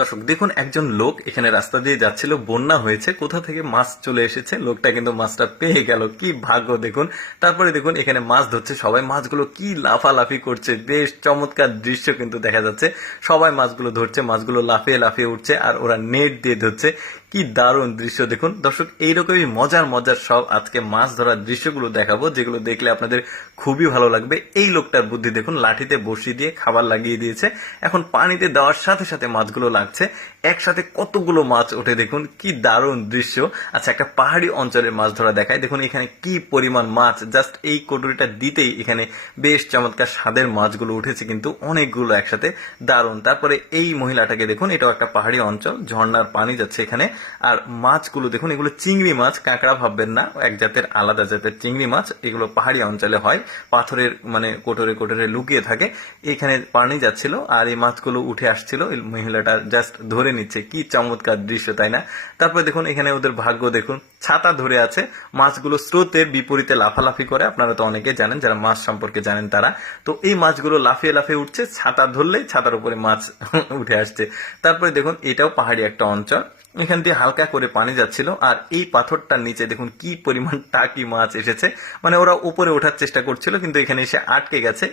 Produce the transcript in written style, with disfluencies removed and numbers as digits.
দর্শক দেখুন, একজন লোক এখানে রাস্তা দিয়ে যাচ্ছিল, বন্যা হয়েছে, কোথা থেকে মাছ চলে এসেছে, লোকটা কিন্তু মাছটা পেয়ে গেল, কি ভাগ্য দেখুন। তারপরে দেখুন এখানে মাছ ধরছে সবাই, মাছগুলো কি লাফালাফি করছে, বেশ চমৎকার দৃশ্য কিন্তু দেখা যাচ্ছে। সবাই মাছগুলো ধরছে, মাছগুলো লাফিয়ে লাফিয়ে উঠছে আর ওরা নেট দিয়ে ধরছে। কি দারুণ দৃশ্য দেখুন দর্শক, এইরকমই মজার মজার সব আজকে মাছ ধরার দৃশ্যগুলো দেখাবো, যেগুলো দেখলে আপনাদের খুবই ভালো লাগবে। এই লোকটার বুদ্ধি দেখুন, লাঠিতে বসিয়ে দিয়ে খাবার লাগিয়ে দিয়েছে, এখন পানিতে দেওয়ার সাথে সাথে মাছগুলো লাগছে, একসাথে কতগুলো মাছ ওঠে দেখুন, কি দারুণ দৃশ্য। আচ্ছা, একটা পাহাড়ি অঞ্চলের মাছ ধরা দেখায়, দেখুন এখানে কি পরিমাণ মাছ, জাস্ট এই কটুরিটা দিতেই এখানে বেশ চমৎকার স্বাদের মাছগুলো উঠেছে, কিন্তু অনেকগুলো একসাথে, দারুণ। তারপরে এই মহিলাটাকে দেখুন, এটাও একটা পাহাড়ি অঞ্চল, ঝর্ণার পানি যাচ্ছে এখানে। আর মাছগুলো দেখুন, এগুলো চিংড়ি মাছ, কাঁকড়া ভাববেন না, এক জাতের আলাদা জাতের চিংড়ি মাছ, এগুলো পাহাড়ি অঞ্চলে হয়, পাথরের মানে কোটরে কোটরে লুকিয়ে থাকে। এখানে পানি যাচ্ছিল আর এই মাছগুলো উঠে আসছিল, এই মহিলাটা জাস্ট ধরে নিচ্ছে, কি চমৎকার দৃশ্য, তাই না? তারপরে দেখুন এখানে ওদের ভাগ্য দেখুন, ছাতা ধরে আছে, মাছগুলো স্রোতের বিপরীতে লাফালাফি করে, আপনারা তো অনেকে জানেন, যারা মাছ সম্পর্কে জানেন তারা। তো এই মাছগুলো লাফিয়ে লাফিয়ে উঠছে, ছাতা ধরলেই ছাতার উপরে মাছ উঠে আসছে। তারপরে দেখুন এটাও পাহাড়ি একটা অঞ্চল, এখান দিয়ে হালকা করে পানি যাচ্ছিল, আর এই পাথরটার নিচে দেখুন কি পরিমাণ টাকি মাছ এসেছে, মানে ওরা উপরে ওঠার চেষ্টা করছিল কিন্তু এখানে এসে আটকে গেছে।